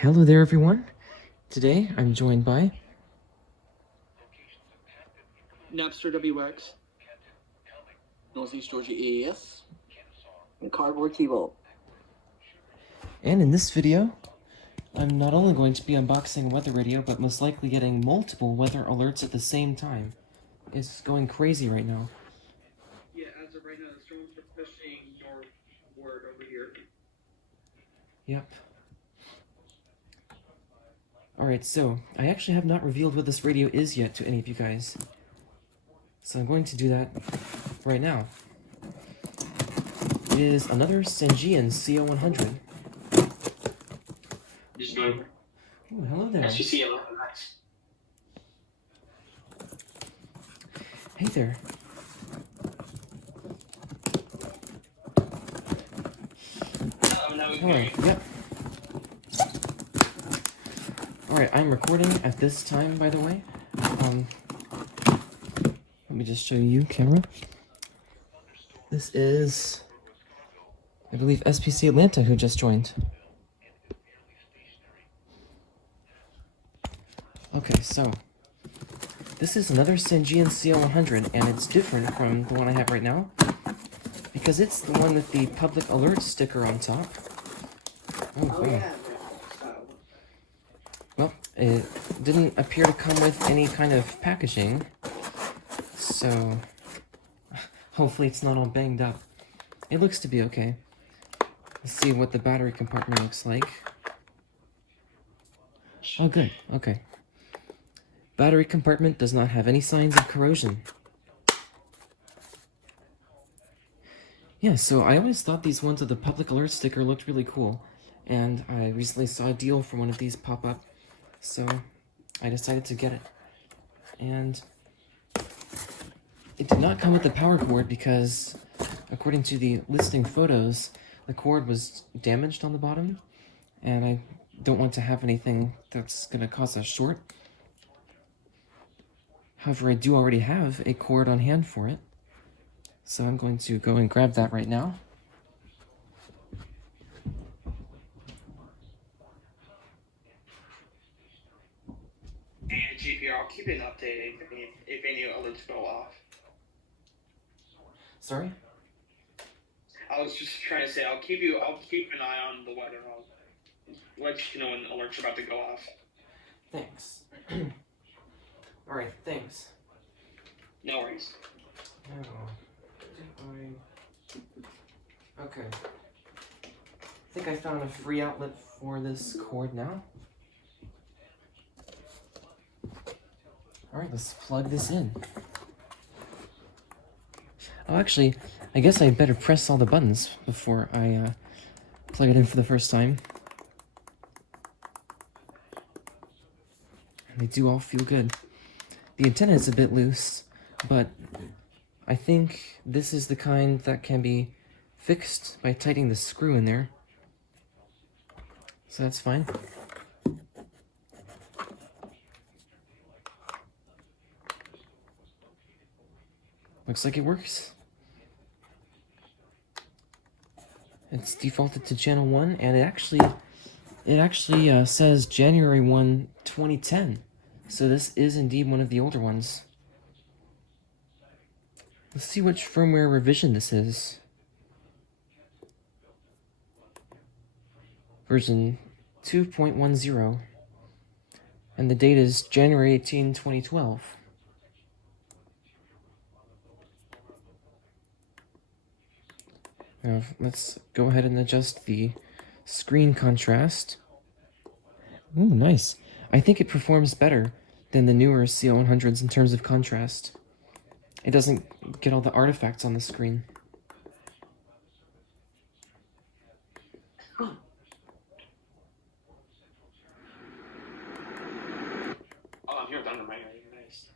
Hello there, everyone. Today I'm joined by Napster WX, Northeast Georgia EAS, and Cardboard Keyboard. and in this video, I'm not only going to be unboxing a weather radio, but most likely getting multiple weather alerts at the same time. It's going crazy right now. Yeah, as of right now, the storms are pushing northward over here. Yep. Alright, so I actually have not revealed what this radio is yet to any of you guys. So I'm going to do that right now. It is another Sangean CL-100. Just going. Oh, hello there. SGCL. Hey there. Alright, yep. Alright, I'm recording at this time, by the way. Let me just show you, camera. This is, I believe, SPC Atlanta who just joined. Okay, so this is another Sangean CL-100, and it's different from the one I have right now because it's the one with the public alert sticker on top. Oh, wow. Well, it didn't appear to come with any kind of packaging, so hopefully it's not all banged up. It looks to be okay. Let's see what the battery compartment looks like. Oh, good. Okay. Battery compartment does not have any signs of corrosion. Yeah, so I always thought these ones with the public alert sticker looked really cool, and I recently saw a deal for one of these pop up, so I decided to get it. And it did not come with the power cord because, according to the listing photos, the cord was damaged on the bottom, and I don't want to have anything that's going to cause a short. However, I do already have a cord on hand for it, so I'm going to go and grab that right now. And GPR, I'll keep it updated if any alerts go off. Sorry? I was just trying to say I'll keep an eye on the weather. I'll let you know when alerts are about to go off. Thanks. Alright, thanks. No worries. Okay. I think I found a free outlet for this cord now. Alright, let's plug this in. Oh, actually, I guess I'd better press all the buttons before I plug it in for the first time. They do all feel good. The antenna is a bit loose, but I think this is the kind that can be fixed by tightening the screw in there. So that's fine. Looks like it works. It's defaulted to channel 1, and it actually says January 1, 2010. So this is indeed one of the older ones. Let's see which firmware revision this is. Version 2.10. And the date is January 18, 2012. Now, let's go ahead and adjust the screen contrast. Ooh, nice. I think it performs better than the newer CL-100s in terms of contrast. It doesn't get all the artifacts on the screen. Oh, I'm here with Thunder right now. Nice.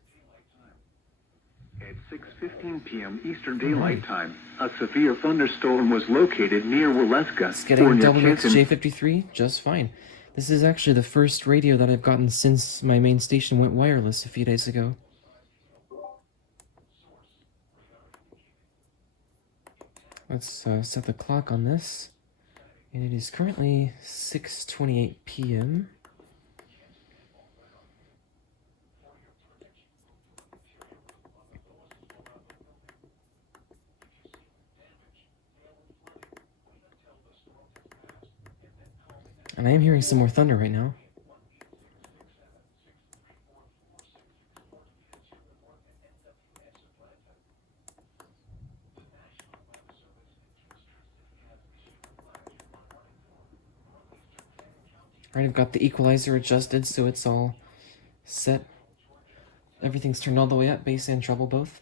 At 6:15 p.m. Eastern Daylight Time, a severe thunderstorm was located near Waleska. It's getting WXJ53 just fine. This is actually the first radio that I've gotten since my main station went wireless a few days ago. Let's set the clock on this. And it is currently 6:28 p.m. And I am hearing some more thunder right now. Alright, I've got the equalizer adjusted so it's all set. Everything's turned all the way up, bass and treble both.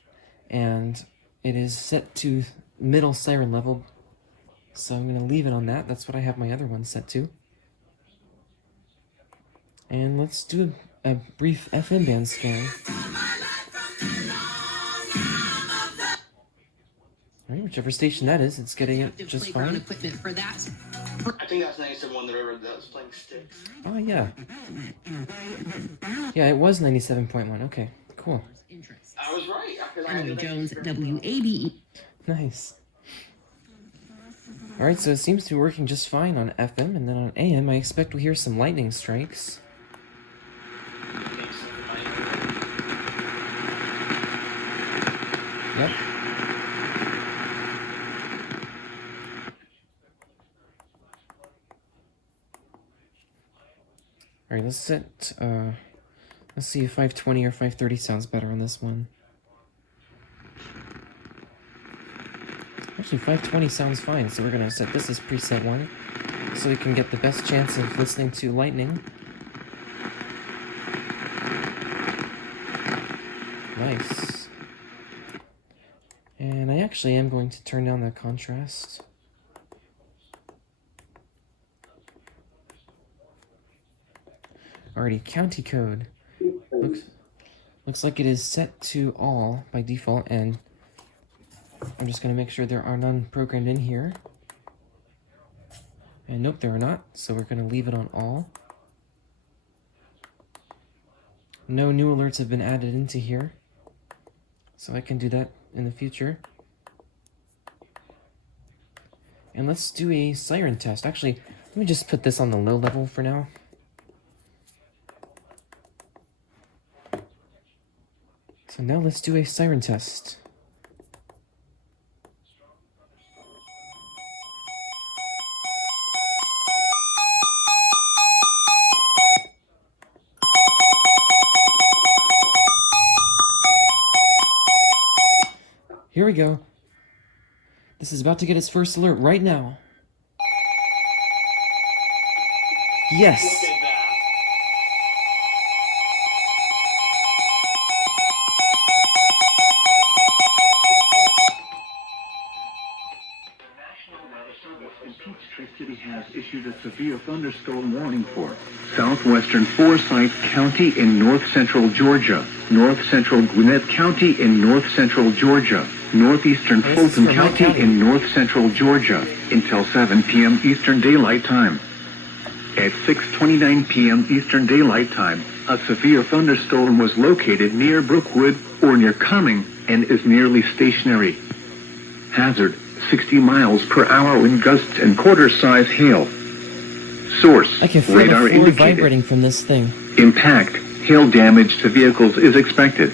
And it is set to middle siren level. So I'm going to leave it on that. That's what I have my other one set to. And let's do a brief FM band scan. Alright, whichever station that is, it's getting it just fine. Equipment for that. I think that's 97.1 the river that was playing sticks. Oh, yeah. Yeah, it was 97.1. Okay, cool. I was right. Emily Jones, WABE. Nice. Alright, so it seems to be working just fine on FM, and then on AM I expect we'll hear some lightning strikes. Yep. Alright, let's set, let's see if 520 or 530 sounds better on this one. Actually, 520 sounds fine, so we're gonna set this as preset 1, so we can get the best chance of listening to lightning. Nice. And I actually am going to turn down the contrast. Alrighty, county code. Looks like it is set to all by default, and I'm just going to make sure there are none programmed in here. And nope, there are not, so we're going to leave it on all. No new alerts have been added into here, so I can do that in the future. And let's do a siren test. Actually, let me just put this on the low level for now. So now let's do a siren test. Here we go. This is about to get its first alert right now. Yes! Look at that. City has issued a severe thunderstorm warning for southwestern Forsyth County in north-central Georgia, north-central Gwinnett County in north-central Georgia, northeastern Fulton County in north-central Georgia until 7 p.m. Eastern Daylight Time. At 6:29 p.m. Eastern Daylight Time, a severe thunderstorm was located near Brookwood or near Cumming and is nearly stationary. Hazard: 60 miles per hour wind gusts and quarter-size hail. Source: I can feel radar the floor indicated. vibrating from this thing. Impact: hail damage to vehicles is expected.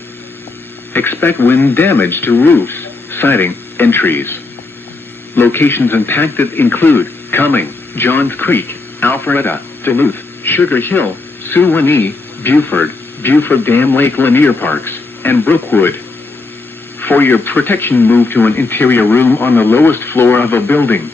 Expect wind damage to roofs, siding, and trees. Locations impacted include Cumming, Johns Creek, Alpharetta, Duluth, Sugar Hill, Suwanee, Buford Dam Lake Lanier Parks, and Brookwood. For your protection, move to an interior room on the lowest floor of a building.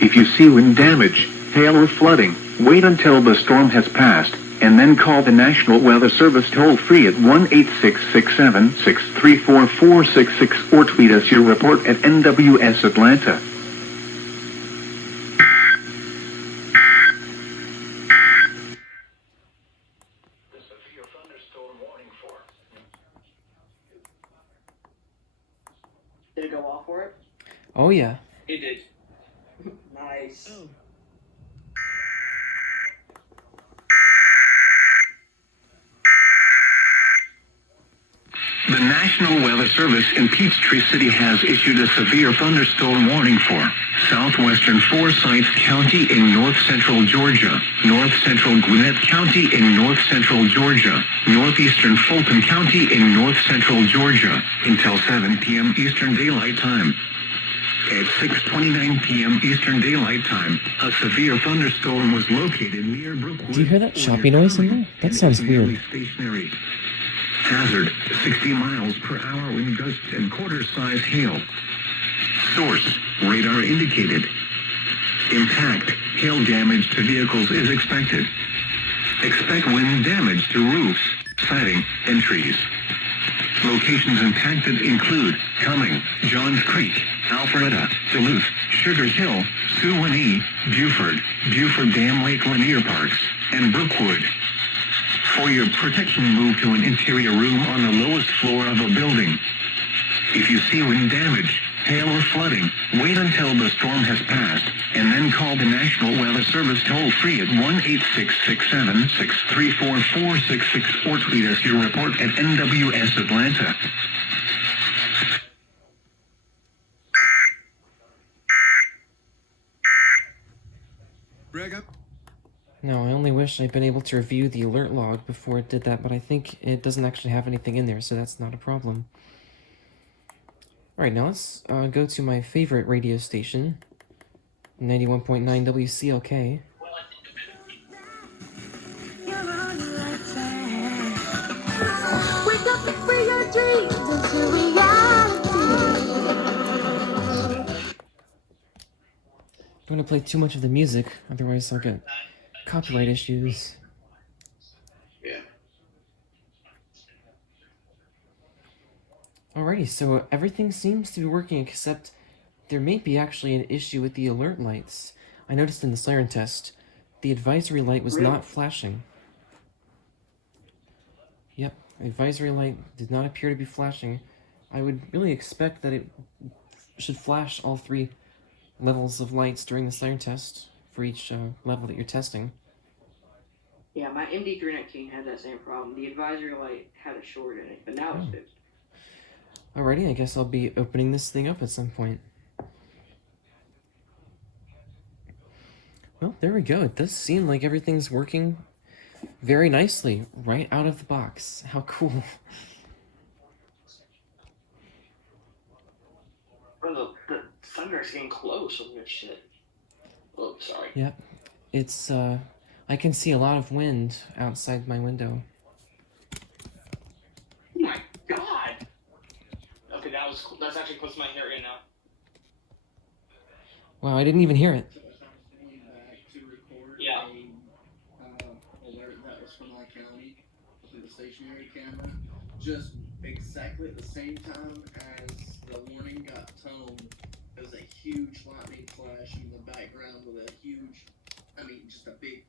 If you see wind damage, hail, or flooding, wait until the storm has passed, and then call the National Weather Service toll-free at 1-866-674-466 or tweet us your report at NWS Atlanta. Did it go off for it? Oh yeah. It did. Nice. Oh. The National Weather Service in Peachtree City has issued a severe thunderstorm warning for southwestern Forsyth County in north-central Georgia, north-central Gwinnett County in north-central Georgia, northeastern Fulton County in north-central Georgia, until 7 p.m. Eastern Daylight Time. At 6:29 p.m. Eastern Daylight Time, a severe thunderstorm was located near Brookwood. Do you hear that choppy noise in there? That sounds weird. Stationary. Hazard, 60 miles per hour wind gusts and quarter-size hail. Source, radar indicated. Impact, hail damage to vehicles is expected. Expect wind damage to roofs, siding, and trees. Locations impacted include Cumming, Johns Creek, Alpharetta, Duluth, Sugars Hill, Suwanee, Buford Dam Lake Lanier Parks, and Brookwood. For your protection, move to an interior room on the lowest floor of a building. If you see wind damage, hail or flooding, wait until the storm has passed, and then call the National Weather Service toll-free at 1-866-673-4466 or tweet us your report at NWS Atlanta. No, I only wish I'd been able to review the alert log before it did that, but I think it doesn't actually have anything in there, so that's not a problem. Alright, now let's go to my favorite radio station, 91.9 WCLK. Wake up and bring your dreams into reality. Don't want to play too much of the music, otherwise I'll get copyright issues. Yeah. Alrighty, so everything seems to be working except there may be actually an issue with the alert lights. I noticed in the siren test, the advisory light was not flashing. Yep, the advisory light did not appear to be flashing. I would really expect that it should flash all 3 levels of lights during the siren test for each level that you're testing. Yeah, my MD319 had that same problem. The advisory light had a short in it, but now it's fixed. Alrighty, I guess I'll be opening this thing up at some point. Well, there we go. It does seem like everything's working very nicely right out of the box. How cool. Bro, the thunder's getting close on your shit. Oh, sorry. Yep. It's, I can see a lot of wind outside my window. Oh my god! Okay, that's actually close to my area now. Wow, I didn't even hear it. Yeah. Alert that was from my county to the stationary camera, just exactly at the same time as the warning got toned. There was a huge lightning flash in the background with a huge, just a big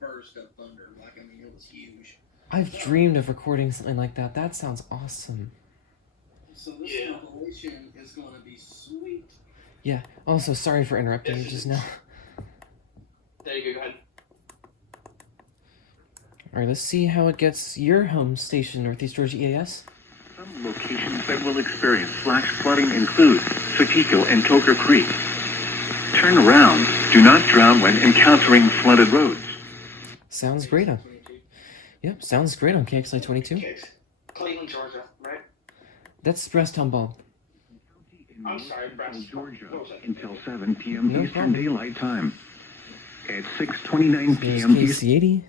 burst of thunder. It was huge. I've dreamed of recording something like that. That sounds awesome. So this compilation is going to be sweet. Yeah. Also, sorry for interrupting you just now. There you go, go ahead. Alright, let's see how it gets your home station, Northeast Georgia EAS. Some locations that will experience flash flooding include Sotico and Toker Creek. Turn around. Do not drown when encountering flooded roads. Sounds great on. Yep, sounds great on KXI 22. Cleveland, Georgia, right? That's Breast Humboldt. I'm sorry, Brest. Georgia What was it? until 7 p.m. No Eastern problem. Daylight Time. At 6:29 Here's p.m. Eastern. KC80.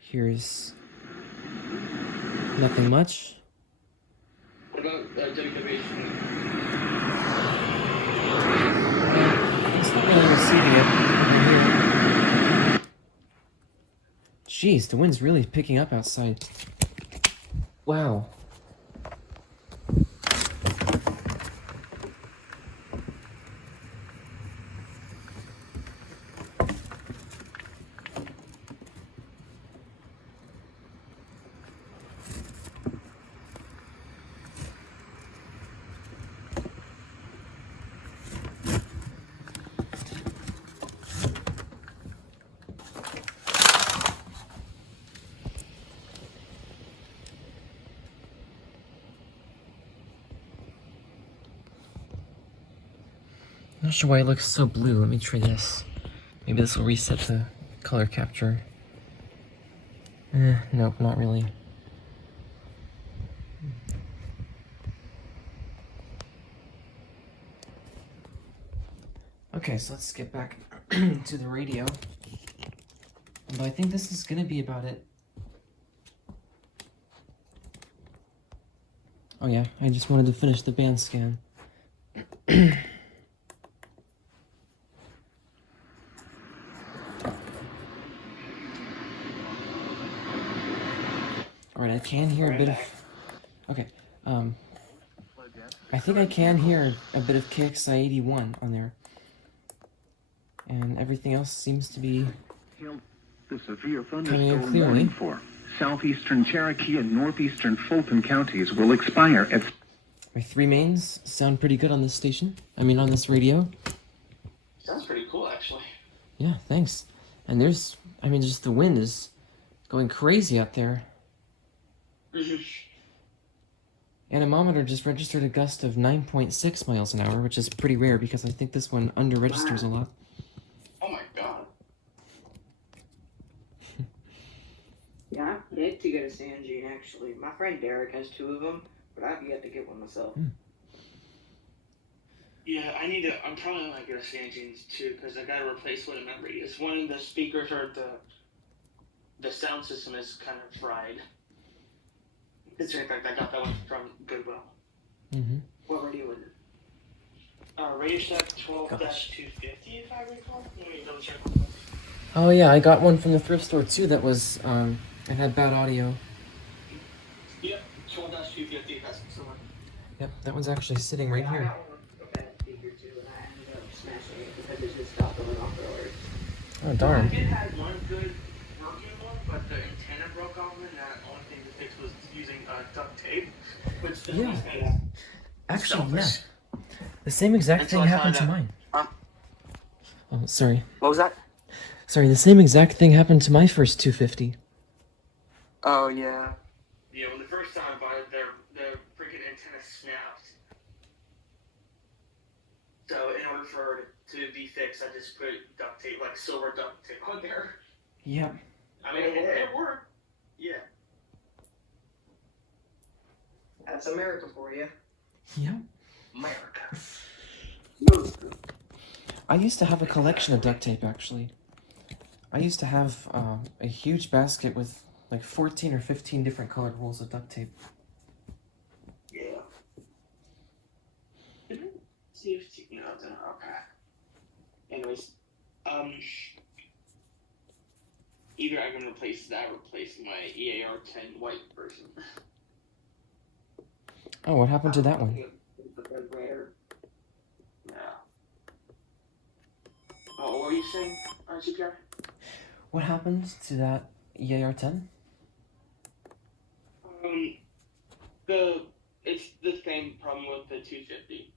Here's nothing much. What about WWH? It's not really receiving it over here. Jeez, the wind's really picking up outside. Wow. Not sure why it looks so blue. Let me try this. Maybe this will reset the color capture. Nope, not really. Okay, so let's get back to the radio. But I think this is gonna be about it. Oh yeah, I just wanted to finish the band scan. Alright, I can hear a bit of... Okay, I think I can hear a bit of KXI-81 on there. And everything else seems to be... The severe Coming in thunderstorm clearly. warning for southeastern Cherokee and northeastern Fulton counties will expire at... My 3 mains sound pretty good on this station. I mean, on this radio. Sounds pretty cool, actually. Yeah, thanks. And there's... I mean, just the wind is going crazy out there. Anemometer just registered a gust of 9.6 miles an hour, which is pretty rare because I think this one under-registers a lot. Oh my god. Yeah, I've yet to get a Sangean, actually. My friend Derek has 2 of them, but I've yet to get one myself. Yeah, I'm probably gonna get a Sangean too, because I gotta replace one of my radios. One of the speakers or the sound system is kind of fried. It's in fact, I got that one from Goodwill. What radio is it? RadioShack 12-250, if I recall. Let me double check. Oh yeah, I got one from the thrift store too that was, it had bad audio. Yep, 12-250, that's the one. Yep, that one's actually sitting right I here. got one with a bad speaker too, and I ended up smashing it because it just stopped going off earlier. Oh I darn. did have one good working one, but the antenna broke off and that only thing to fix was using duct tape, which then Yeah. was kind of Actually, yeah. selfish. The same exact Until thing I happened to found mine. Huh? Oh, sorry. What was that? Sorry, the same exact thing happened to my first 250. Oh, yeah. Yeah, when the first time I bought it, the freaking antenna snapped. So, in order for it to be fixed, I just put duct tape, like silver duct tape on there. Yep. I mean, it worked. Yeah. That's America for you. Yep. America. I used to have a collection of duct tape, actually. I used to have a huge basket with like 14 or 15 different colored rolls of duct tape. Yeah. See if no, it's not okay. Anyways, either I'm gonna replace that or replace my EAR10 white version. Oh, what happened to that one? Yeah. Oh, what were you saying, GPR? What happened to that EAR10? It's the same problem with the 250.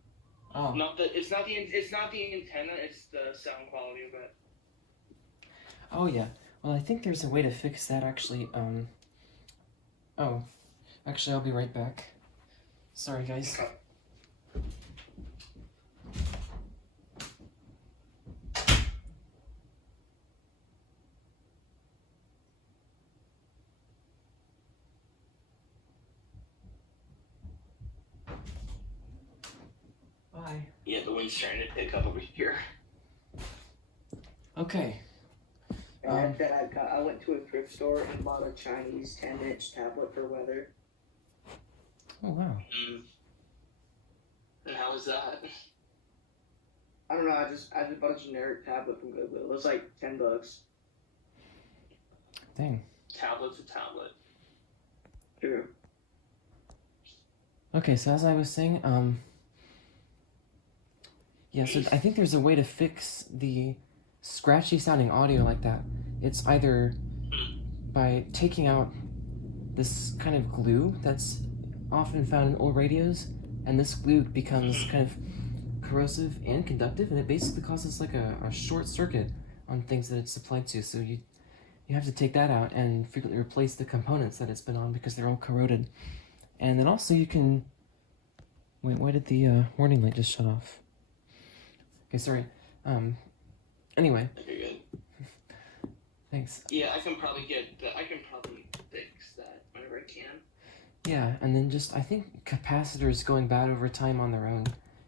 Oh. It's not the antenna, it's the sound quality of it. Oh, yeah. Well, I think there's a way to fix that, actually. Oh. Actually, I'll be right back. Sorry, guys. Okay. Bye. Yeah, the wind's starting to pick up over here. Okay. And I went to a thrift store and bought a Chinese 10-inch tablet for weather. Oh, wow. And how was that? I don't know, I just bought a generic tablet from Goodwill. It was like $10. Dang. Tablet's a tablet. True. Okay, so as I was saying, yeah, so I think there's a way to fix the scratchy sounding audio like that. It's either by taking out this kind of glue that's often found in old radios, and this glue becomes kind of corrosive and conductive, and it basically causes like a short circuit on things that it's supplied to. So you have to take that out and frequently replace the components that it's been on because they're all corroded. And then also you can... Wait, why did the warning light just shut off? Okay, sorry. Anyway, Okay, good. thanks. Yeah, I can probably fix that whenever I can. Yeah, and then just, I think capacitors going bad over time on their own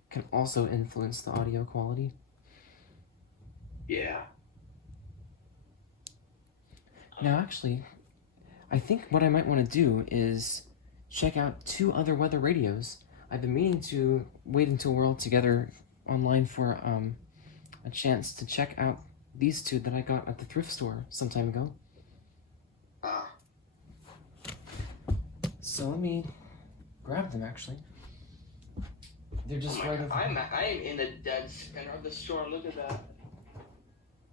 can also influence the audio quality. Yeah. Now, actually, I think what I might want to do is check out 2 other weather radios. I've been meaning to wait until we're all together online for a chance to check out these 2 that I got at the thrift store some time ago. So let me grab them, actually. They're just right over. I am in the dead center of the storm. Look at that.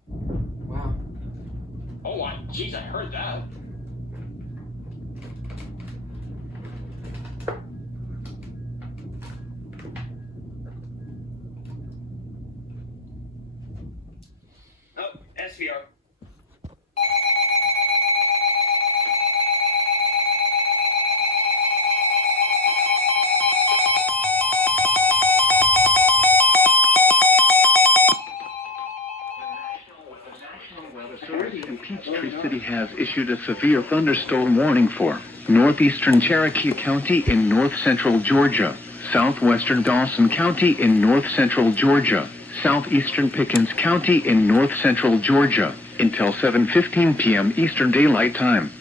Wow. Oh, jeez, I heard that. Oh, SVR. Authority in Peachtree City has issued a severe thunderstorm warning for northeastern Cherokee County in north-central Georgia, southwestern Dawson County in north-central Georgia, southeastern Pickens County in north-central Georgia, until 7:15 p.m. Eastern Daylight Time.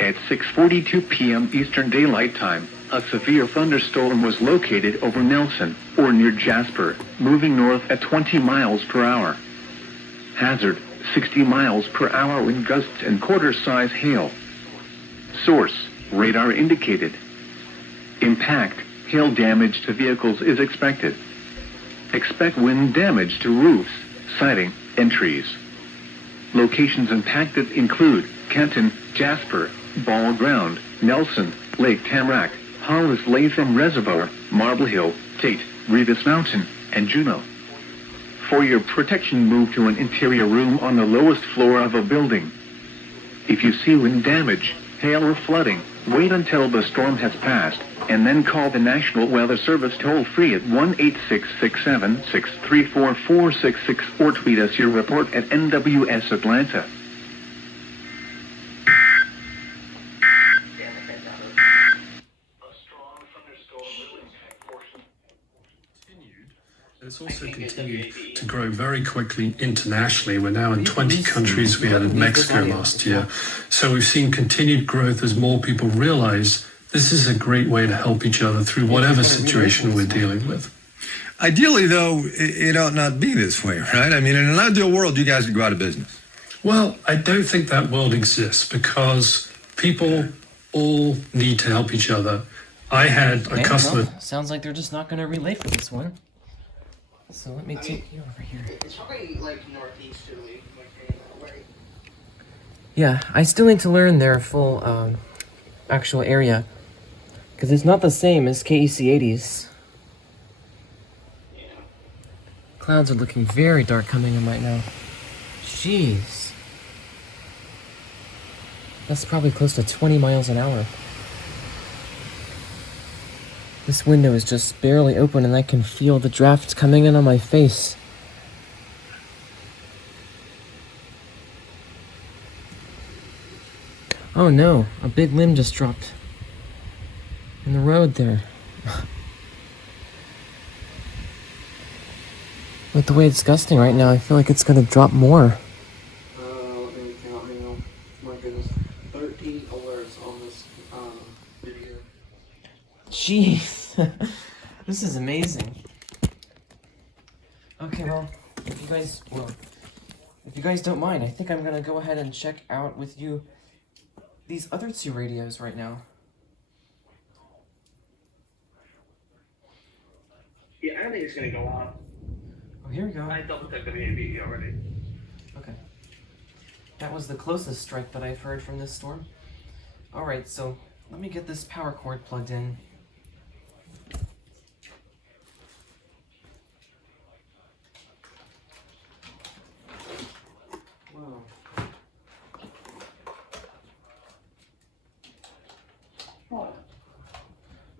At 6:42 p.m. Eastern Daylight Time, a severe thunderstorm was located over Nelson, or near Jasper, moving north at 20 miles per hour. Hazard, 60 miles per hour wind gusts and quarter-size hail. Source, radar indicated. Impact, hail damage to vehicles is expected. Expect wind damage to roofs, siding, and trees. Locations impacted include Kenton, Jasper, Ball Ground, Nelson, Lake Tamarack, Hollis Latham Reservoir, Marble Hill, Tate, Revis Mountain, and Juneau. For your protection, move to an interior room on the lowest floor of a building. If you see wind damage, hail or flooding, wait until the storm has passed, and then call the National Weather Service toll-free at 1-866-674-4666 or tweet us your report at NWS Atlanta. It's also continued to grow very quickly internationally. We're now in 20 countries. We added Mexico last year. So we've seen continued growth as more people realize this is a great way to help each other through whatever situation we're dealing with. Ideally, though, it ought not be this way, right? I mean, in an ideal world, you guys would go out of business. Well, I don't think that world exists because people all need to help each other. I had a customer... Well, sounds like they're just not going to relay for this one. So let me take you over here. It's probably like northeasterly, like Yeah, I still need to learn their full actual area. Because it's not the same as KEC 80s. Yeah. Clouds are looking very dark coming in right now. Jeez. That's probably close to 20 miles an hour. This window is just barely open and I can feel the draft coming in on my face. Oh no, a big limb just dropped in the road there. With the way it's gusting right now, I feel like it's gonna drop more. Let me count now. My goodness. 13 alerts on this video. Jeez, this is amazing. Okay, well, if you guys don't mind, I think I'm gonna go ahead and check out with you these other 2 radios right now. Yeah, I don't think it's gonna go on. Oh, here we go. I double-checked the VAB already. Okay. That was the closest strike that I've heard from this storm. Alright, so let me get this power cord plugged in. Whoa.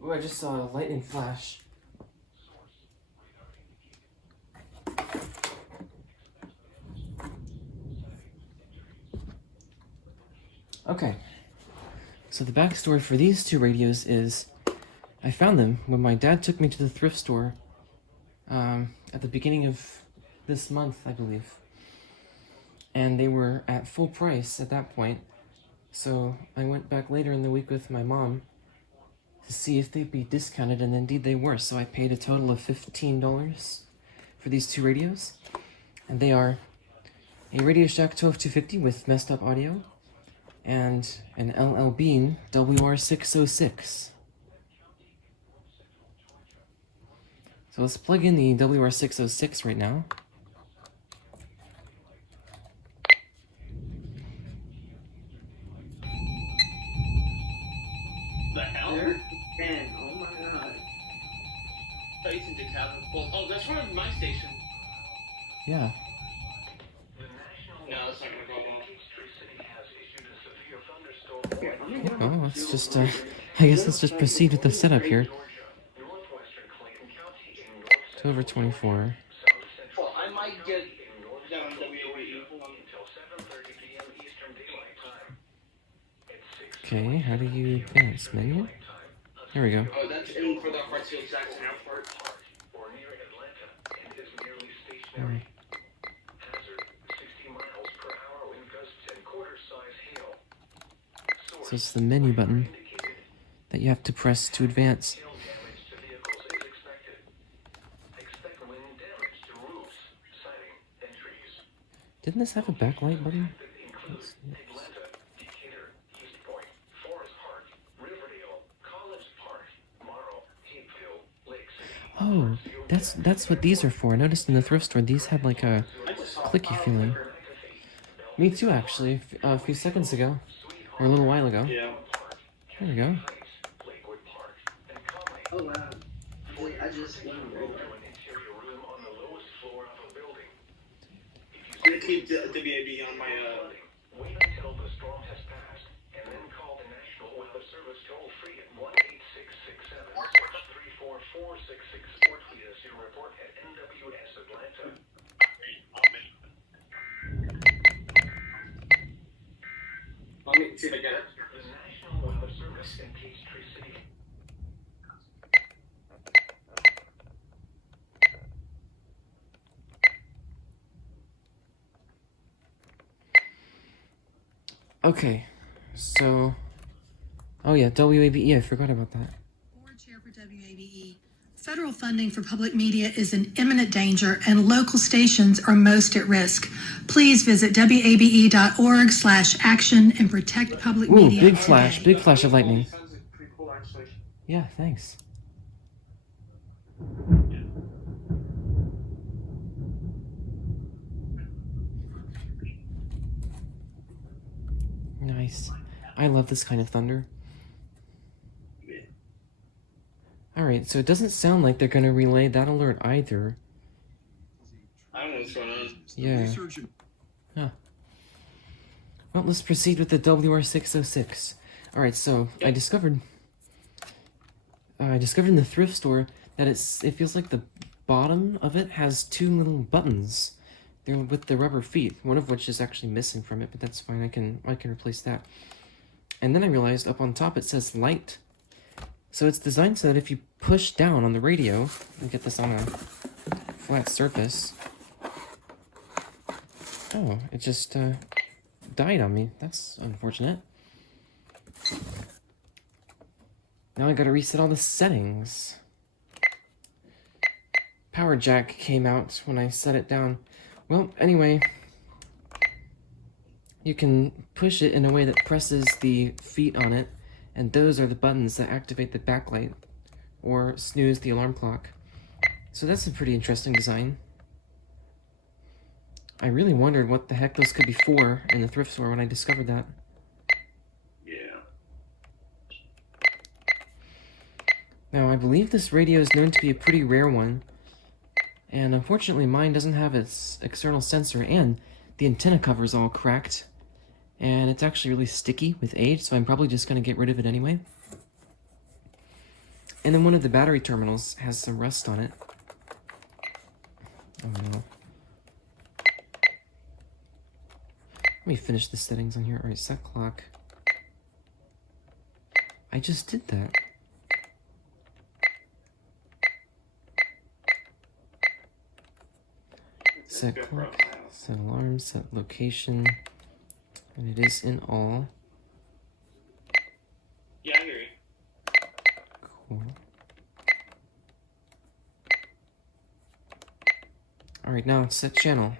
Ooh, I just saw a lightning flash. Okay. So the backstory for these two radios is I found them when my dad took me to the thrift store at the beginning of this month, I believe. And they were at full price at that point. So I went back later in the week with my mom to see if they'd be discounted, and indeed they were. So I paid a total of $15 for these two radios. And they are a RadioShack 12250 with messed up audio and an LL Bean WR606. So let's plug in the WR606 right now. The hell? There again. Oh my god. Station to cabin full. Oh, that's from my station. Yeah. No, that's not gonna go well. Oh, let's just, I guess let's just proceed with the setup here. 2/24. Well, I might get down on WABE. Hold on. Okay, how do you advance? Menu? There we go. Oh, that's in for the Hartsfield Jackson Airport. Alright. So it's the menu button that you have to press to advance. Didn't this have a backlight button? Oh, that's what these are for. I noticed in the thrift store these had like a clicky feeling. Me too, actually. A few seconds ago, or a little while ago. Yeah. There we go. Oh wow. I just I'm gonna keep the WAB on my Wait until the storm has passed, and then call the National Weather Service toll free at 1-8667-344-66. Or tweet us your report at NWS Atlanta. Let me see if I get it. The National Weather Service in Peachtree City. Okay, so... Oh yeah, WABE, I forgot about that. Board Chair for WABE. Federal funding for public media is in imminent danger and local stations are most at risk. Please visit wabe.org/action and protect public Ooh, media. big flash of lightning. Sounds like pretty cool, actually. Yeah, thanks. Nice. I love this kind of thunder. Alright, so it doesn't sound like they're gonna relay that alert either. I don't know what's going on. Yeah. Huh. Well, let's proceed with the WR606. Alright, so I discovered in the thrift store that it feels like the bottom of it has two little buttons. They're with the rubber feet, one of which is actually missing from it, but that's fine. I can replace that. And then I realized up on top it says light. So it's designed so that if you push down on the radio and get this on a flat surface. Oh, it just died on me. That's unfortunate. Now I gotta reset all the settings. Power jack came out when I set it down. Well, anyway, you can push it in a way that presses the feet on it, and those are the buttons that activate the backlight or snooze the alarm clock. So that's a pretty interesting design. I really wondered what the heck those could be for in the thrift store when I discovered that. Yeah. Now, I believe this radio is known to be a pretty rare one, and unfortunately mine doesn't have its external sensor, and the antenna cover's all cracked, and it's actually really sticky with age, so I'm probably just going to get rid of it anyway. And then one of the battery terminals has some rust on it. Oh no. Let me finish the settings on here. Alright, set clock. I just did that. Set clock, set alarm, set location, and it is in all. Yeah, I hear you. Cool. Alright, now it's set channel.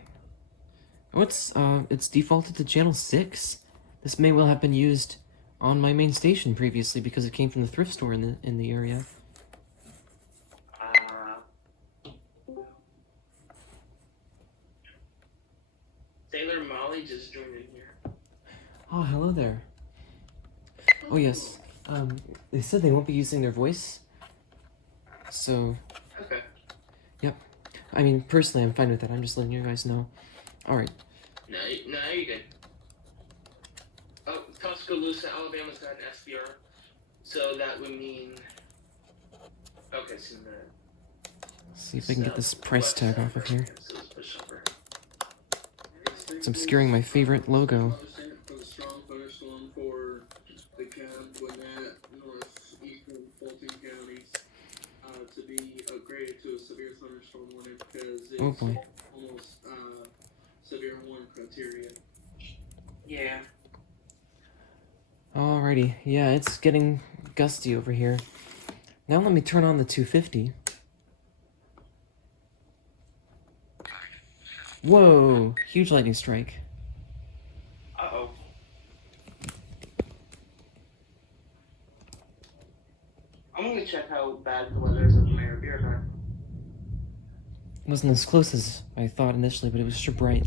Oh, it's defaulted to channel 6. This may well have been used on my main station previously because it came from the thrift store in the area. Sailor Molly just joined in here. Oh, hello there. Oh yes. They said they won't be using their voice. So, Okay. yep. I mean, personally, I'm fine with that. I'm just letting you guys know. Alright. No, you're good. Oh, Tuscaloosa, Alabama's got an SBR. So that would mean... Okay, so Let's see if I can get this price tag off of here. It's obscuring my favorite logo. For the strong thunderstorm for the Cobb, Gwinnett, northeastern Fulton counties to be upgraded to a severe thunderstorm warning because it's boy. almost severe warning criteria. Yeah. Alrighty. Yeah, it's getting gusty over here. Now let me turn on the 250. Whoa! Huge lightning strike. Uh-oh. I'm gonna check how bad the weather is at the Mayor Beer Garden. Wasn't as close as I thought initially, but it was sure bright.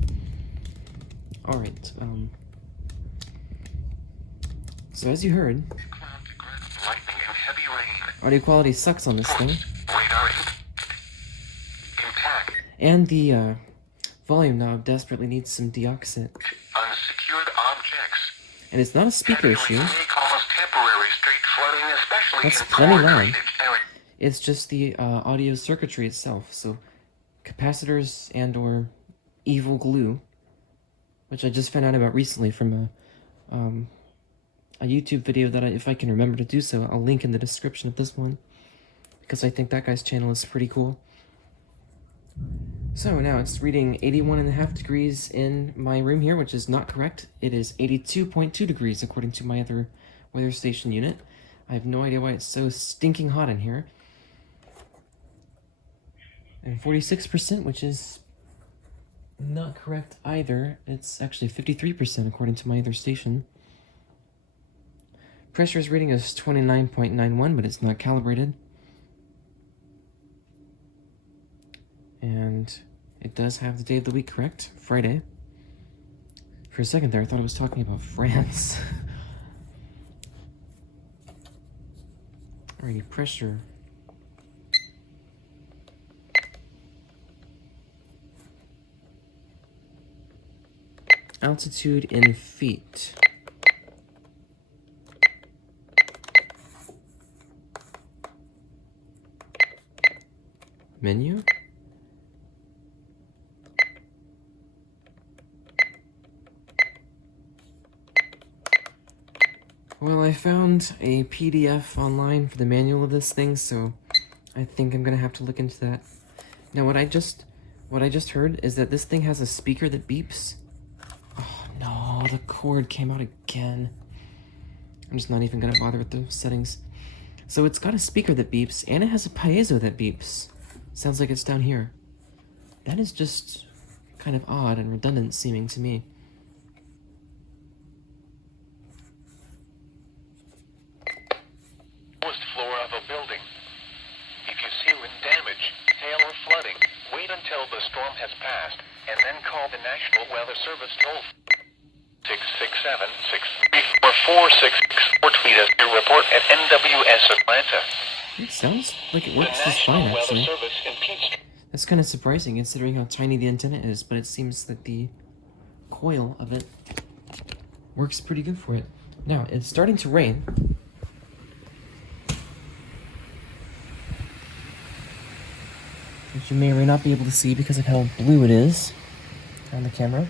Alright, so as you heard, Lightning and heavy rain. audio quality sucks on this thing. Radar intact. And the volume knob desperately needs some deoxit. Unsecured objects. And it's not a speaker issue. Cause temporary street flooding, especially That's in plenty poor loud. drainage areas. It's just the audio circuitry itself. So capacitors and or evil glue, which I just found out about recently from a YouTube video that if I can remember to do so, I'll link in the description of this one, because I think that guy's channel is pretty cool. So now it's reading 81.5 degrees in my room here, which is not correct. It is 82.2 degrees according to my other weather station unit. I have no idea why it's so stinking hot in here. And 46%, which is not correct either. It's actually 53% according to my other station. Pressure's reading is 29.91, but it's not calibrated. And it does have the day of the week correct, Friday. For a second there, I thought I was talking about France. Alrighty, pressure. Altitude in feet. Menu. Well, I found a PDF online for the manual of this thing, so I think I'm gonna have to look into that. Now, what I just heard is that this thing has a speaker that beeps. Oh no, the cord came out again. I'm just not even gonna bother with the settings. So it's got a speaker that beeps, and it has a piezo that beeps. Sounds like it's down here. That is just kind of odd and redundant seeming to me. Lowest floor of a building. If you see wind damage, hail or flooding, wait until the storm has passed, and then call the National Weather Service toll 667-634-4664. Tweet us your report at NWS Atlanta. It sounds like it works just fine, actually. That's kind of surprising considering how tiny the antenna is, but it seems that the coil of it works pretty good for it. Now, it's starting to rain. Which you may or may not be able to see because of how blue it is on the camera.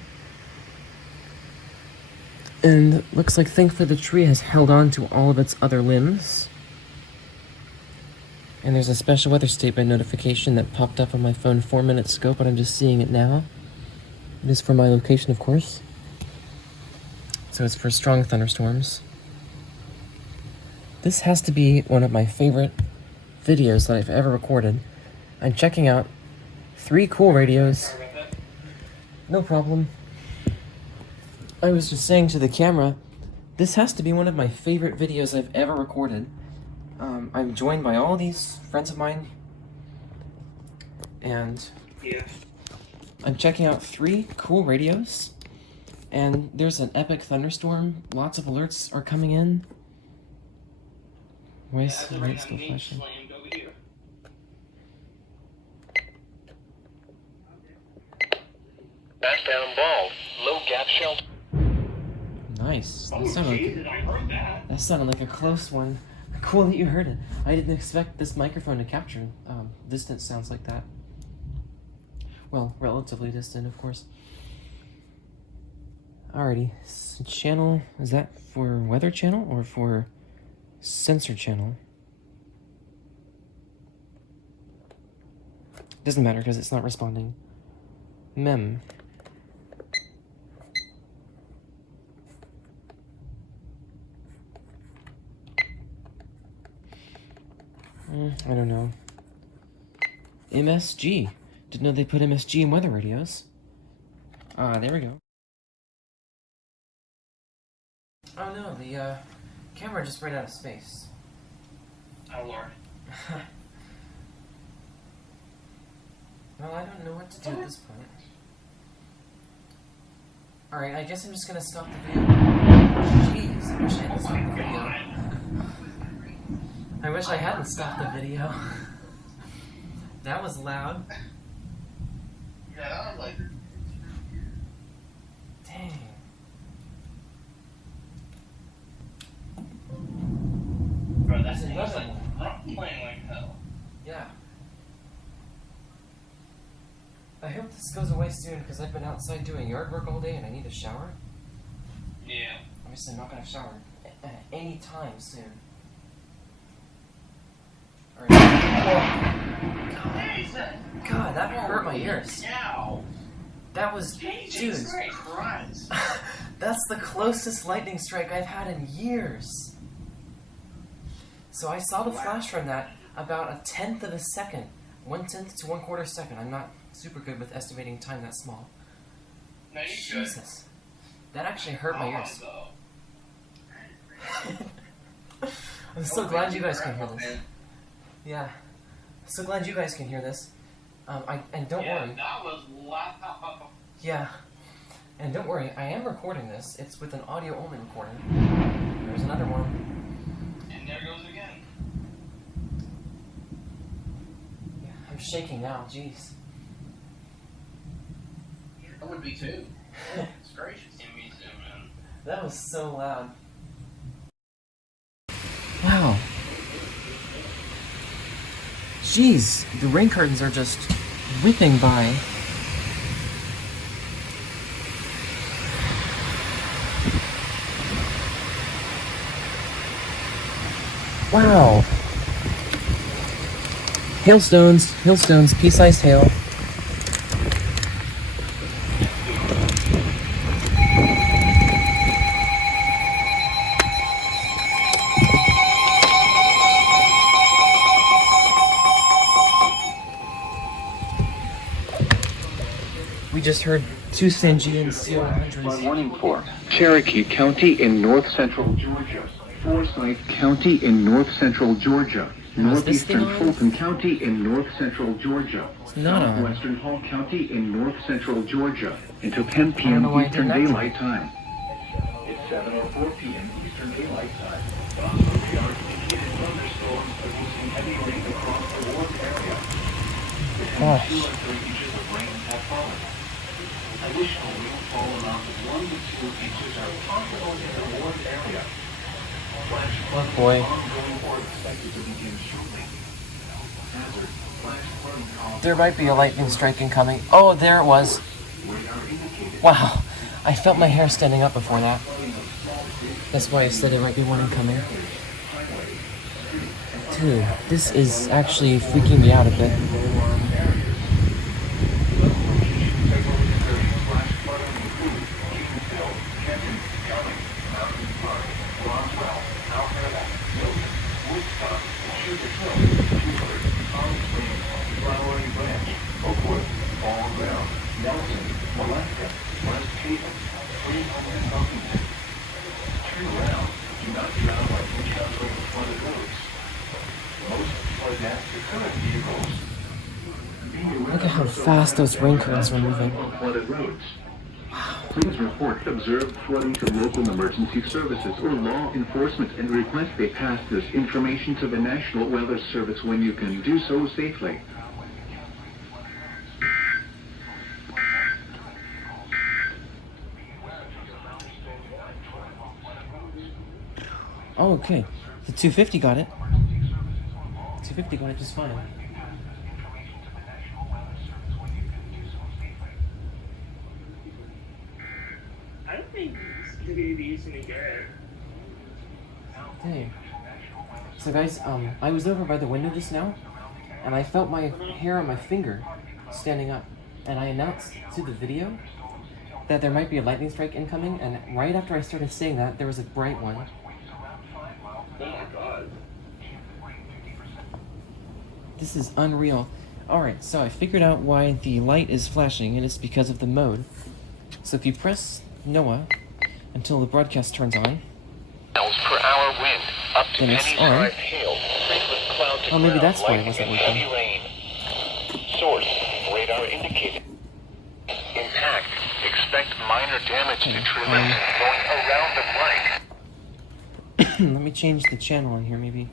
And looks like thankfully the tree has held on to all of its other limbs. And there's a special weather statement notification that popped up on my phone 4 minutes ago, but I'm just seeing it now. It is for my location, of course. So it's for strong thunderstorms. This has to be one of my favorite videos that I've ever recorded. I'm checking out 3 cool radios. No problem. I was just saying to the camera, this has to be one of my favorite videos I've ever recorded. I'm joined by all these friends of mine, and I'm checking out 3 cool radios, and there's an epic thunderstorm. Lots of alerts are coming in. Why is the light still flashing? Back down ball. Low gap shelter. Nice. That sounded like a close one. Cool that you heard it. I didn't expect this microphone to capture distant sounds like that. Well, relatively distant, of course. Alrighty. Channel, is that for weather channel or for sensor channel? Doesn't matter because it's not responding. Mem. I don't know. MSG. Didn't know they put MSG in weather radios. There we go. Oh no, the camera just ran out of space. Oh Lord. Well, I don't know what to do at this point. Alright, I guess I'm just gonna stop the video. Jeez, I wish I hadn't stopped the video. I wish I hadn't stopped the video. That was loud. Yeah, that was like... Dang. Bro, that's There's like another one. playing like hell. Yeah. I hope this goes away soon because I've been outside doing yard work all day and I need a shower. Yeah. Obviously I'm not gonna shower any time soon. Alright. God, that hurt my ears. That was, dude. That's the closest lightning strike I've had in years. So I saw the flash from that about 1/10 of a second. 1/10 to 1/4 second. I'm not super good with estimating time that small. No, you Jesus. That actually hurt my ears. I'm so glad you guys can hear this. Yeah. So glad you guys can hear this. And don't worry. That was loud. Yeah. And don't worry, I am recording this. It's with an audio-only recording. There's another one. And there goes again. Yeah, I'm shaking now, jeez. I would be too. It's gracious. Yeah, me too, man. That was so loud. Wow. Jeez, the rain curtains are just whipping by. Wow. Hailstones, pea-sized hail. We just heard 2 Sangean CL-100s. Warning for Cherokee County in north central Georgia, Forsyth County in north central Georgia, northeastern Fulton County in north central Georgia, southwestern Hall County in north central Georgia until 10 p.m. Eastern Daylight Time. It's 7:04 p.m. Eastern Daylight Time. Radar indicated thunderstorms producing heavy rain across the warm area. Between 2 and 3 inches of rain have fallen. Additional rainfall amounts of 1 to 2 inches are possible in the warm area. Flash flooding Oh boy. ongoing or expected to begin shortly. Hazard, flash flooding calls. There might be a lightning strike incoming. Oh, there it was. Wow. I felt my hair standing up before that. That's why I said it might be one incoming. Dude, this is actually freaking me out a bit. Look at how fast those rain curtains are moving. Please report observed flooding to local emergency services or law enforcement and request they pass this information to the National Weather Service when you can do so safely. Oh, okay. The 250 got it. 250 got it just fine. I don't think WABE is gonna get it. Dang. So guys, I was over by the window just now, and I felt my hair on my finger standing up, and I announced to the video that there might be a lightning strike incoming, and right after I started saying that, there was a bright one. Oh my god. This is unreal. Alright, so I figured out why the light is flashing, and it's because of the mode. So if you press NOAA until the broadcast turns on, Miles per hour wind, up to then it's penny on. size hail, frequent cloud to Oh, maybe ground, that's why it lightning wasn't and working. heavy rain. Source, radar indicated. Impact, expect minor damage to trimmers going around the blind. Let me change the channel on here, maybe.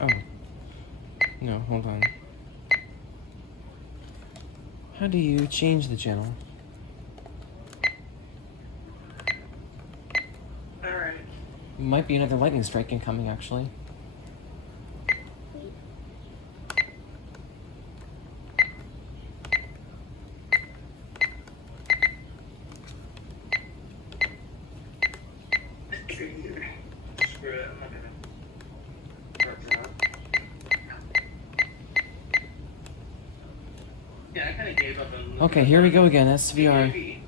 Oh. No, hold on. How do you change the channel? Alright. Might be another lightning strike incoming, actually. Screw it, I'm not gonna work that out. Yeah, I kinda gave up on Okay, here we go again, SVR. WABE.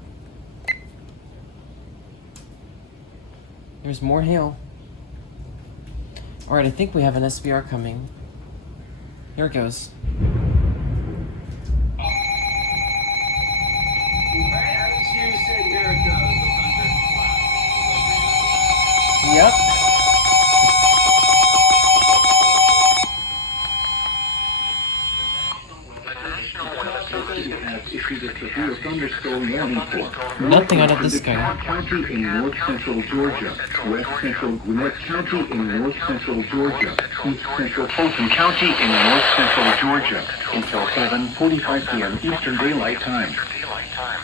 There's more hail. Alright, I think we have an SVR coming. Here it goes. Right as you said, here it goes. Yep. Has issued a severe thunderstorm warning for Nothing out of this guy. DeKalb County in north central Georgia, west central Gwinnett County in north central Georgia, east central Fulton County in north central Georgia until 7:45 p.m. Eastern Daylight Time.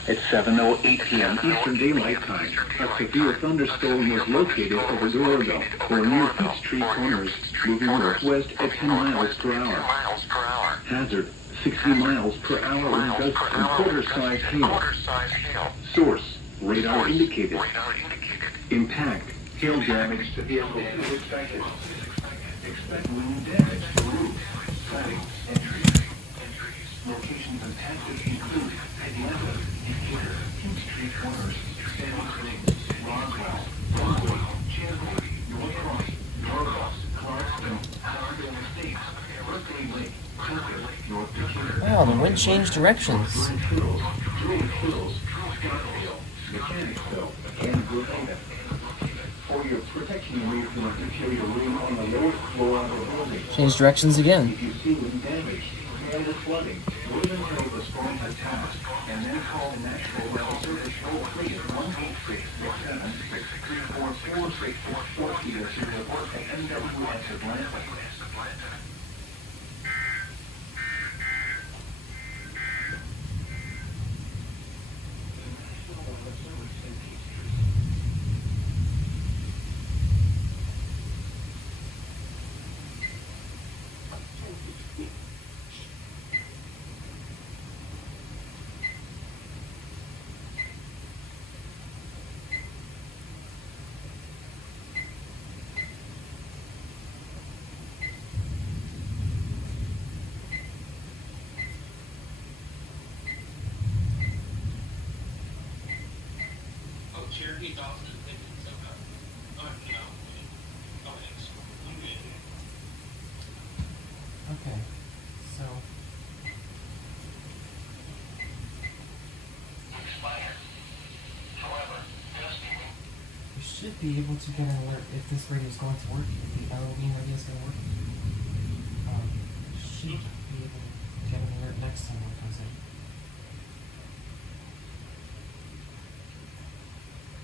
At 7:08 p.m. Eastern Daylight Time, a severe thunderstorm was located over Oregon or near Peachtree Corners, moving northwest at 10 miles per hour. Hazard, 60 miles per hour in gusts and quarter-size hail. Source, radar indicated. Impact, hail damage to vehicles is expected. Expect wind damage to roofs, siding, and trees. Locations impacted include Atlanta, Decatur, Peachtree Corners, Sandy Springs, Roswell, Broadway, Chandler, North Cross, Norcross, Clarksville, Howardville Estates, Berkeley Lake, Tucker, North Decatur. Wow, the wind changed directions. Pine Hills, Druid Hills, Scottsdale, Mechanicsville, and Grenada. For your protection, you may want to carry a room on the lowest floor of the building. Changed directions again. If you see wind damage, hail or flooding, wait until the storm has passed, and then call the National Weather Service toll-free at 1-866-7-634-4644 to report at NWS Atlanta. Okay, so you should be able to get an alert if this radio is going to work, if the Halloween radio is going to work. You should be able to get an alert next time it comes in.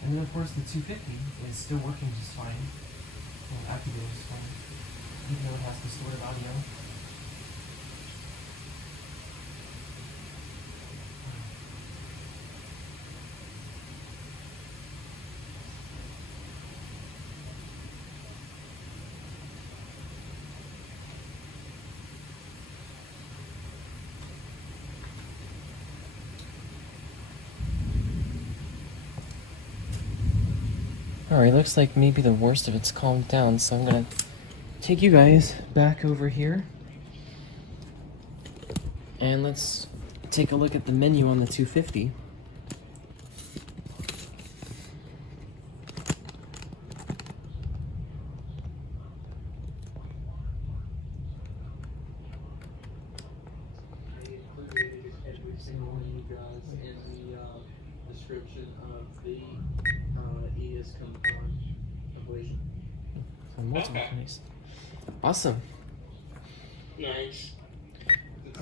And then of course the 250 is still working just fine. And activated just fine. Even though it has distorted audio. Alright, looks like maybe the worst of it's calmed down, so I'm gonna take you guys back over here. And let's take a look at the menu on the 250. I included every single one of you guys in the description of the EAS compilation. So multiple counties. Awesome. Nice.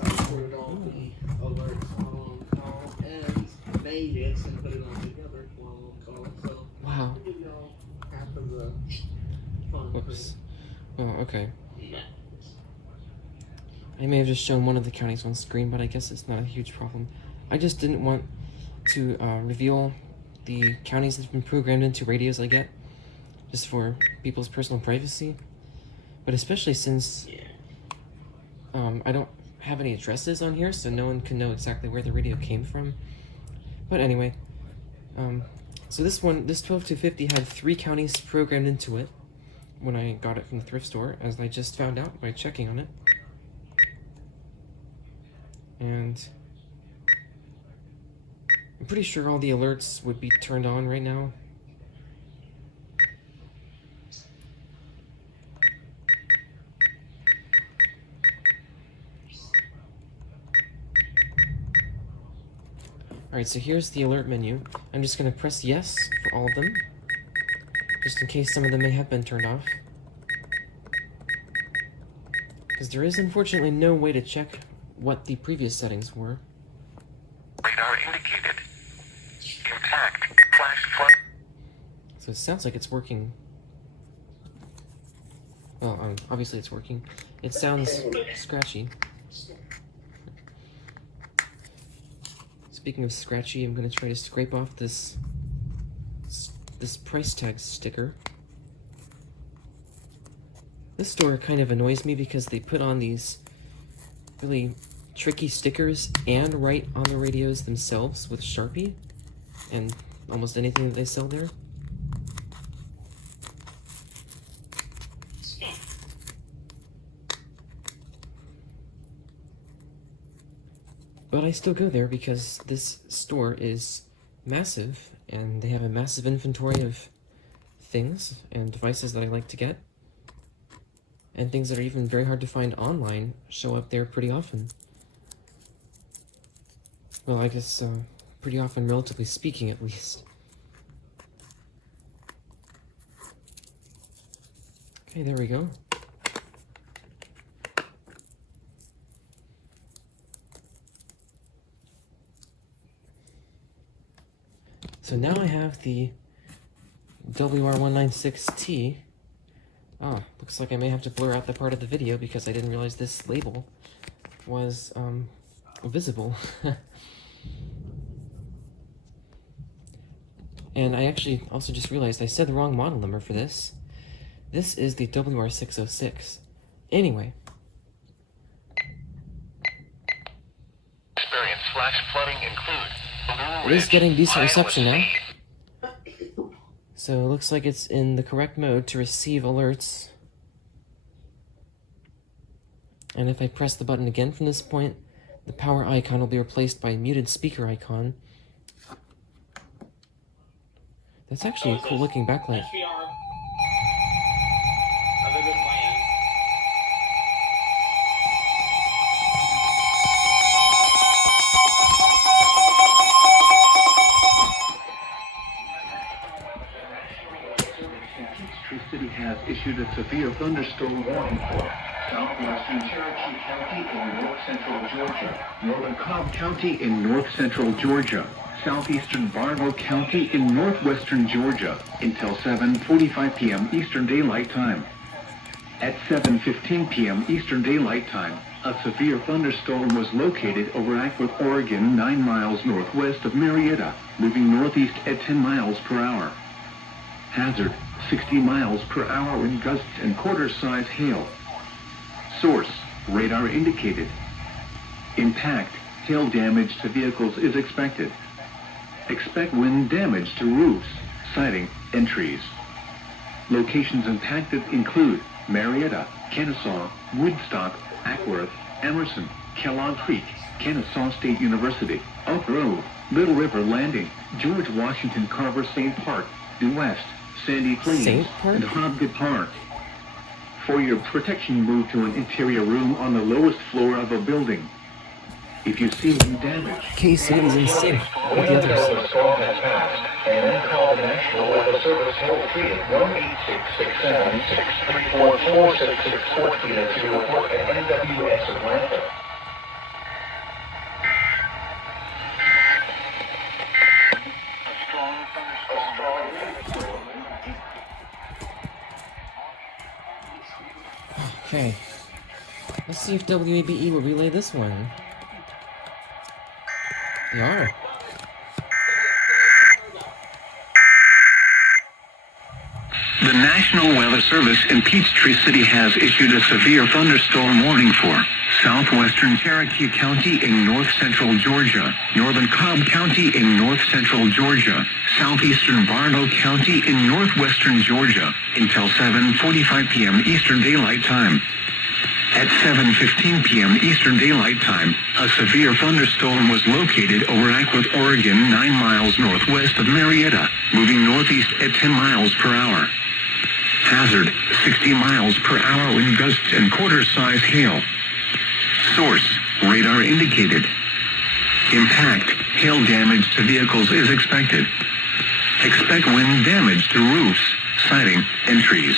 I recorded all the alerts while on call and made it and put it all together while on call. So Wow. I give y'all half of the fun. Whoops. Oh, okay. I may have just shown one of the counties on screen, but I guess it's not a huge problem. I just didn't want to reveal the counties that have been programmed into radios I get, just for people's personal privacy. But especially since I don't have any addresses on here, so no one can know exactly where the radio came from. But anyway, so this 12250 had 3 counties programmed into it when I got it from the thrift store, as I just found out by checking on it. And I'm pretty sure all the alerts would be turned on right now. Alright, so here's the alert menu. I'm just going to press yes for all of them, just in case some of them may have been turned off. Because there is unfortunately no way to check what the previous settings were. Radar indicated. Intact. Flash flood. So it sounds like it's working. Well, obviously it's working. It sounds scratchy. Speaking of scratchy, I'm going to try to scrape off this price tag sticker. This store kind of annoys me because they put on these really tricky stickers and write on the radios themselves with Sharpie and almost anything that they sell there. But I still go there because this store is massive and they have a massive inventory of things and devices that I like to get. And things that are even very hard to find online show up there pretty often. Well, I guess pretty often, relatively speaking, at least. Okay, there we go. So now I have the WR196T. Ah, looks like I may have to blur out the part of the video because I didn't realize this label was visible. And I actually also just realized I said the wrong model number for this. This is the WR606. Anyway. Experience flash flooding include. It is getting decent reception now. So it looks like it's in the correct mode to receive alerts. And if I press the button again from this point, the power icon will be replaced by a muted speaker icon. That's actually a cool looking backlight. SVR. I think it's my end. Peachtree City has issued a severe thunderstorm warning for southwestern Cherokee County in north central Georgia, northern Cobb County in north central Georgia, southeastern Barlow County in northwestern Georgia until 7:45 p.m. Eastern Daylight Time. At 7:15 p.m. Eastern Daylight Time, a severe thunderstorm was located over Acworth, Oregon, 9 miles northwest of Marietta, moving northeast at 10 miles per hour. Hazard, 60 miles per hour wind gusts and quarter-size hail. Source, radar indicated. Impact, hail damage to vehicles is expected. Expect wind damage to roofs, siding, and trees. Locations impacted include Marietta, Kennesaw, Woodstock, Acworth, Emerson, Kellogg Creek, Kennesaw State University, Oak Grove, Little River Landing, George Washington Carver St. Park, Due West, Sandy Plains, St. Park? and Hobgood Park. For your protection, move to an interior room on the lowest floor of a building. If you see wind damage, Casey is in sync with the others. the storm has passed, and then call the National Weather Service toll free at 1-866-7-634-4664 to report at NWS Atlanta. Okay. Let's see if WABE will relay this one. They are. The National Weather Service in Peachtree City has issued a severe thunderstorm warning for southwestern Cherokee County in north central Georgia, northern Cobb County in north central Georgia, southeastern Barlow County in northwestern Georgia until 7:45 p.m. Eastern Daylight Time. At 7:15 p.m. Eastern Daylight Time, a severe thunderstorm was located over Acworth, Oregon, 9 miles northwest of Marietta, moving northeast at 10 miles per hour. Hazard, 60 miles per hour wind gusts and quarter-size hail. Source, radar indicated. Impact, hail damage to vehicles is expected. Expect wind damage to roofs, siding, and trees.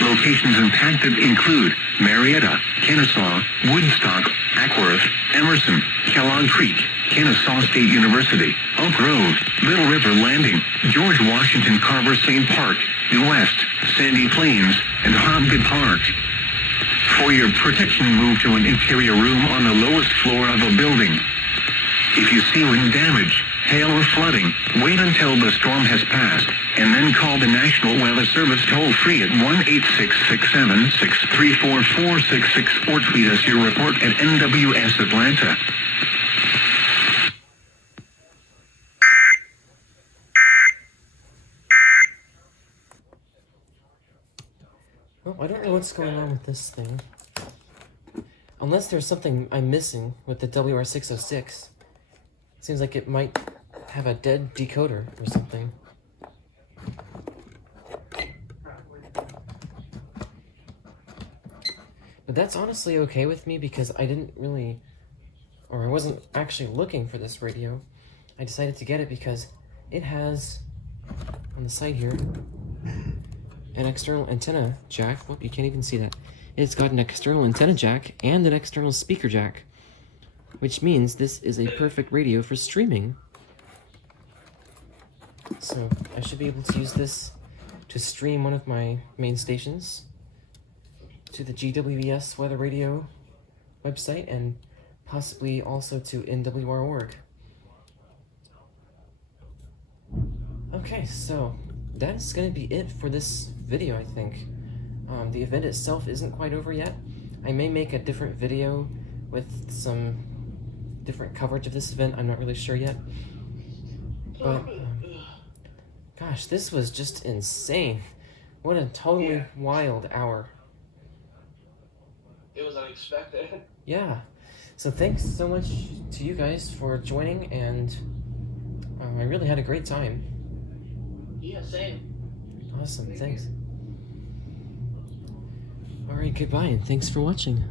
Locations impacted include Marietta, Kennesaw, Woodstock, Acworth, Emerson, Kellogg Creek, Kennesaw State University, Oak Grove, Little River Landing, George Washington Carver St. Park, Due West, Sandy Plains, and Hobgood Park. For your protection, move to an interior room on the lowest floor of a building. If you see wind damage, hail or flooding, wait until the storm has passed, and then call the National Weather Service toll-free at 1-866-7-634-4664 or tweet us your report at NWS Atlanta. Well, I don't know what's going on with this thing. Unless there's something I'm missing with the WR606. Seems like it might have a dead decoder or something. But that's honestly okay with me because I didn't really, or I wasn't actually looking for this radio. I decided to get it because it has, on the side here, an external antenna jack. Well, you can't even see that. It's got an external antenna jack and an external speaker jack, which means this is a perfect radio for streaming. So I should be able to use this to stream one of my main stations to the GWES Weather Radio website and possibly also to NWR.org. Okay, so that's going to be it for this video, I think. The event itself isn't quite over yet. I may make a different video with some different coverage of this event. I'm not really sure yet. But, gosh, this was just insane. What a totally wild hour. It was unexpected. Yeah. So thanks so much to you guys for joining, and I really had a great time. Yeah, same. Awesome, thanks. Alright, goodbye, and thanks for watching.